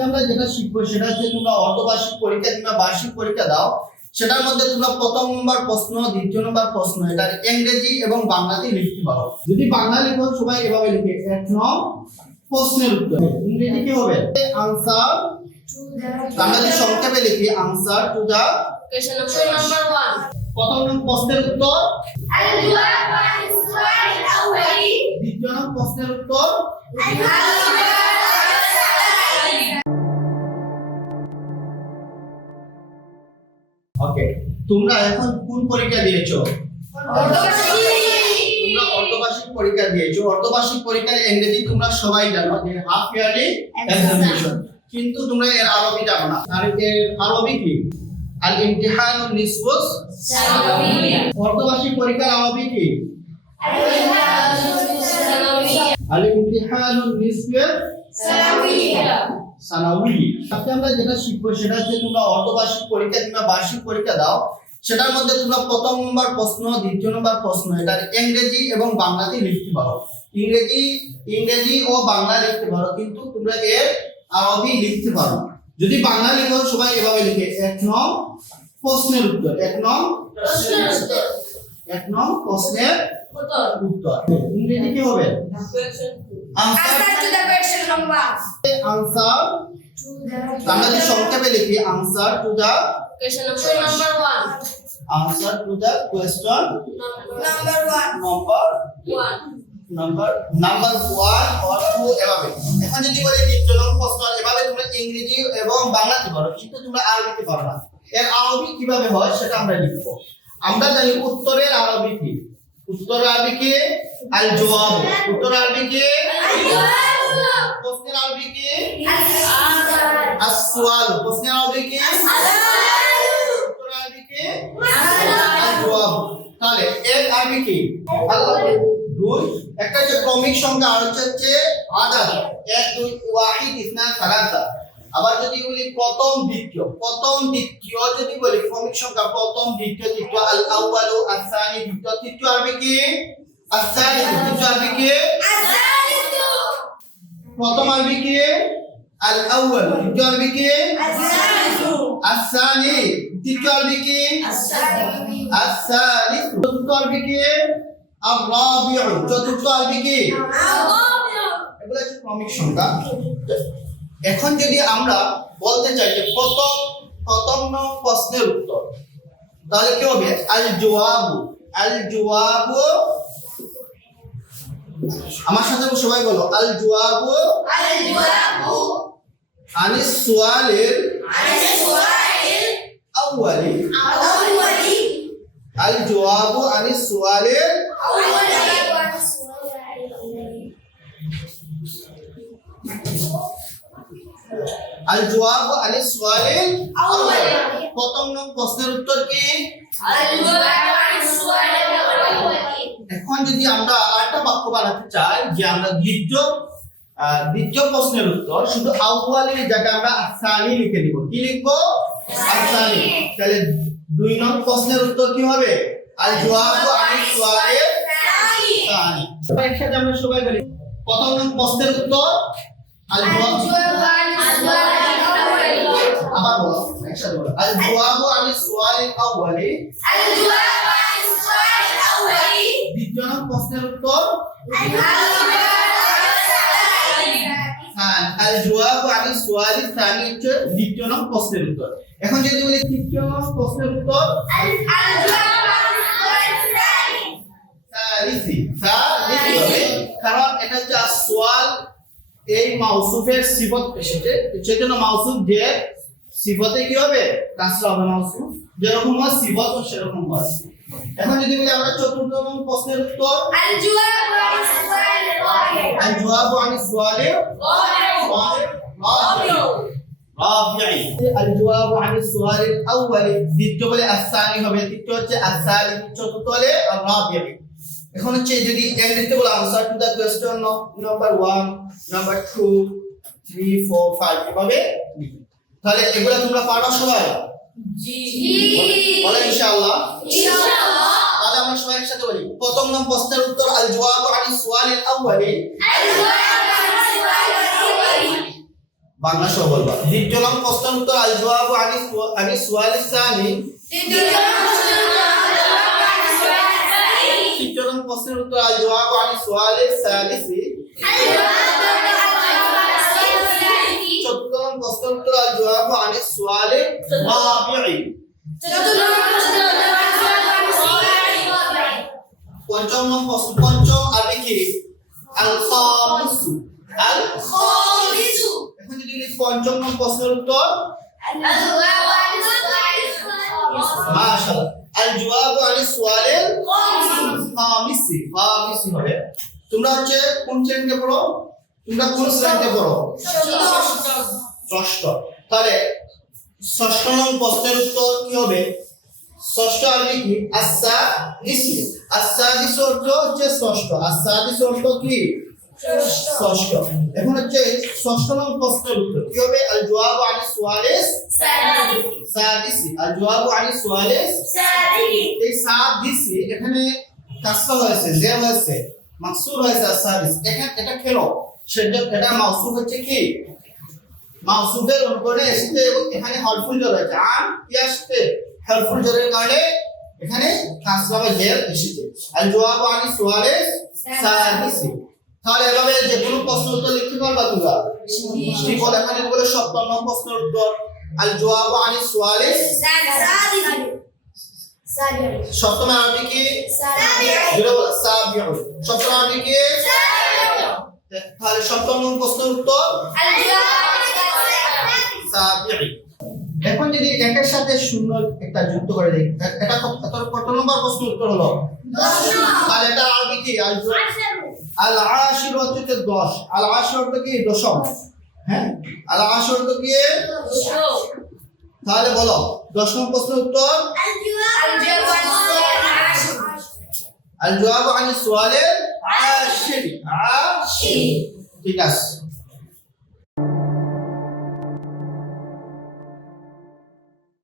আজকে আমরা যেটা শিখবো সেটা হচ্ছে তোমরা অর্ধবার্ষিক পরীক্ষা কিংবা বার্ষিক পরীক্ষা দাও, সেটার মধ্যে তোমরা প্রথম নম্বর প্রশ্ন, দ্বিতীয় নম্বর প্রশ্ন এটা ইংরেজি এবং বাংলাতে লিখতে পারো। যদি বাংলা লিখো সবাই এভাবে লিখে, এক নং প্রশ্নের উত্তর। ইংরেজি কি হবে? আনসার, আমরা যদি সংক্ষেপে লিখি answer to the Question number 1. প্রথম নং প্রশ্নের উত্তর, الجواب عن السؤال الأول. দ্বিতীয় নং প্রশ্নের উত্তর, ওকে। তোমরা এখন কোন পরীক্ষা দিয়েছো? তোমরা অর্ধবার্ষিক পরীক্ষা দিয়েছো। অর্ধবার্ষিক পরীক্ষার ইংরেজি তোমরা সবাই জানো যে হাফ ইয়ারলি এক্সামিনেশন, কিন্তু তোমরা এর আরবি জানো না। আর এর আরবি কি? আল ইমতিহানুন নিসফুস সানাওয়িয়া। অর্ধবার্ষিক পরীক্ষার আরবি কি? আল ইমতিহানুন নিসফুস সানাওয়ি। আজকে আমরা যেটা শিখবো সেটা হচ্ছে তোমরা অর্ধবার্ষিক পরীক্ষা কিংবা বার্ষিক পরীক্ষা দাও, সেটার মধ্যে তোমরা প্রথম নম্বর প্রশ্ন, দ্বিতীয় নম্বর প্রশ্ন এটা ইংরেজি এবং বাংলাতে লিখতে পারো। ইংরেজি ও বাংলা লিখতে পারো, কিন্তু তোমরা এর আরবি লিখতে পারো। যদি বাংলা লিখো সবাই এভাবে লিখে, এক নং প্রশ্নের উত্তর, এক নং প্রশ্নের উত্তর। ইংরেজি কি হবে? আনসার, আনসার আমরা যদি সংক্ষেপে লিখি answer to the Question number 1. answer to the question number 1 or 2 এভাবে। এখন যদি বলি দ্বিতীয় নং প্রশ্ন, এভাবে তোমরা ইংরেজি এবং বাংলাতে পারো, কিন্তু তোমরা আরবিতে পারো না। এর আরবি কিভাবে হয় সেটা আমরা লিখব। আমরা জানি উত্তরের আরবি কি? উত্তর আরবি কি? আল জওয়াব। উত্তর আরবি কি? আল জওয়াব। প্রশ্নের আরবি কি? as-su'al। প্রশ্নের আরবি কি? উত্তর আরবি কি? আল জওয়াব। তাহলে এর আরবি কি? দুই। একটা হচ্ছে ক্রমিক সংখ্যা, আর হচ্ছে আদাদ, 1 2 ওয়াহিদ ইসনা সালাসা। আবার যদি বলি প্রথম দ্বিতীয় যদি বলি ক্রমিক সংখ্যা, প্রথম দ্বিতীয় তৃতীয়, আল আউয়ালু আস-সানি দ্বিতীয় তৃতীয় আরবি কি? আস-সানি তৃতীয় আরবি কি? আস-সালিসু। প্রথম আরবি কি? আল আউয়াল। দ্বিতীয় আরবি কি? আস-সালিসু। আস-সানি তৃতীয় আরবি কি? আস-সানি। আস-সালিসু। চতুর্থ আরবি কি? আর-রাবিউ। চতুর্থ আরবি কি? আর-রাবিউ। এগুলো হচ্ছে ক্রমিক সংখ্যা। এখন যদি আমরা বলতে চাই যে প্রথম নং প্রশ্নের উত্তর, তাহলে কি হবে? আল জওয়াবু। আল জওয়াবু, আমার সাথে সবাই বলো, আল জওয়াবু আনিস সুআলিল আউয়ালি। আল জওয়াবু আনিস সুআলিল আল জওয়াবু আনিস সুআলিল আউয়ালি। প্রথম নং প্রশ্নের উত্তর কি? এখন যদি আমরা আরেকটা বাক্য বানাতে চাই যে আমরা দ্বিতীয় প্রশ্নের উত্তর শুধু আউয়ালের জায়গায় আমরা আসানি লিখে দিব। কি লিখবো? আসানি। তাহলে দুই নং প্রশ্নের উত্তর কি হবে? আল জওয়াবু আনিস সুআলিল সানি। একসাথে আমরা সবাই বলি, প্রথম নং প্রশ্নের উত্তর আল জওয়াবু। আবার বলো, একসাথে বলো, আল জওয়াবু আনিস সুআলিল আউয়ালি। দ্বিতীয় নং প্রশ্নের উত্তর আল জওয়াবু আনিস সুআলিল সানি হচ্ছে দ্বিতীয় নং প্রশ্নের উত্তর। এখন যদি বলি তৃতীয় নং প্রশ্নের উত্তর সালিসি। সালিসি হবে, কারণ এটা হচ্ছে as-সুআল, এই মাউসুফের সিফত এসেছে, সেজন্য মাউসুফ যে সিফতে কি হবে? কাসরা হবে। মাউসুফ যেরকম হয় সিফত সেরকম হয়। এখন যদি বলি আমরা চতুর্থ নং প্রশ্নের উত্তর আল জওয়াবু আনিস সুআলিল রাবিউ। আল জওয়াবু আনিস সুআলিল আউয়ালি। দ্বিতীয় বলে আস-সানি হবে, তৃতীয় হচ্ছে আস-সালিস, চতুর্থ বলে আর-রাবিউ। এখন হচ্ছে যদি ইংরেজিতে বলে answer to the question number 1, number 2, 3, 4, 5 এভাবে লিখি। তাহলে এগুলা তোমরা পারো সবাই? জি। বলো ইনশাআল্লাহ। তাহলে আমরা সবাই একসাথে বলি, প্রথম নং প্রশ্নের উত্তর আল জওয়াবু আনিস সুআলিল আউয়ালি। বাংলা সহ বলবা। দ্বিতীয় নম্বর প্রশ্নের উত্তর আল জওয়াবু আনি সুয়াল সানি। তৃতীয় নম্বর প্রশ্নের উত্তর আল জওয়াবু আনি সুয়াল সালিসি। চতুর্থ নম্বর প্রশ্নের উত্তর আল জওয়াবু আনি সুয়াল রাবিঈ। পঞ্চম আরবি কি? আল খামিসু। এখন যদি লিখি পঞ্চম নম্বর প্রশ্নের উত্তর মাশাআল্লাহ আল জওয়াবু আনি সুয়ালিল খামিসি হবে। তোমরা হচ্ছে কোন শ্রেণীতে পড়ো? তোমরা কোন শ্রেণীতে পড়ো? ষষ্ঠ। তাহলে ষষ্ঠ নম্বর প্রশ্নের উত্তর কি হবে? ষষ্ঠ আরবি কি? আস-সাদিসি। আস-সাদিস অর্থ হচ্ছে ষষ্ঠ। আস-সাদিস অর্থ কি? ষষ্ঠ। এখন হচ্ছে ষষ্ঠ নম্বর প্রশ্নের উত্তর কি হবে? আল জওয়াবু আনি সুয়ালিস সাদিসি। আল জওয়াবু আনি সুয়ালিস সাদিসি। এই সাদিসি এখানে কাসরা হয়েছে, জের হয়েছে, মাকসুর হয়েছে আস-সাদিস। এখানে এটা খেলো সেটা এটা মাউসুফ হচ্ছে কি? মাউসুফের অনুকরণে এসেছে এবং এখানে হরফুল জর আছে। আর কি আসছে? হরফুল জরের কারণে এখানে কাসরা বা জের এসেছে। আল জওয়াবু আনি সুয়ালিস সাদিসি। তাহলে এভাবে যে কোনো প্রশ্ন উত্তর লিখতে পারবা তোমরা? ঠিক বলে এখানে বলে সপ্তম নম্বর প্রশ্নের উত্তর আল জওয়াবু আনি সুয়ালিস সপ্তম আরবি কি? জোরে বলো সাবিউ। সপ্তম আরবি কি? তাহলে সপ্তম নম্বর প্রশ্নের উত্তর সাবিউ। এখন যদি একের সাথে শূন্য একটা যুক্ত করে দেই, এটা কত নম্বর প্রশ্নের উত্তর হলো? 10 নম্বর। তাহলে এটা আরবি কি? আল আশির হচ্ছে 10। আল আশির অর্থ কি? দশম। হ্যাঁ, আল আশির অর্থ কি? তাহলে বলো 10 নম্বর প্রশ্নের উত্তর আল জওয়াবু আনি সুয়ালিল আশির। ঠিক আছে।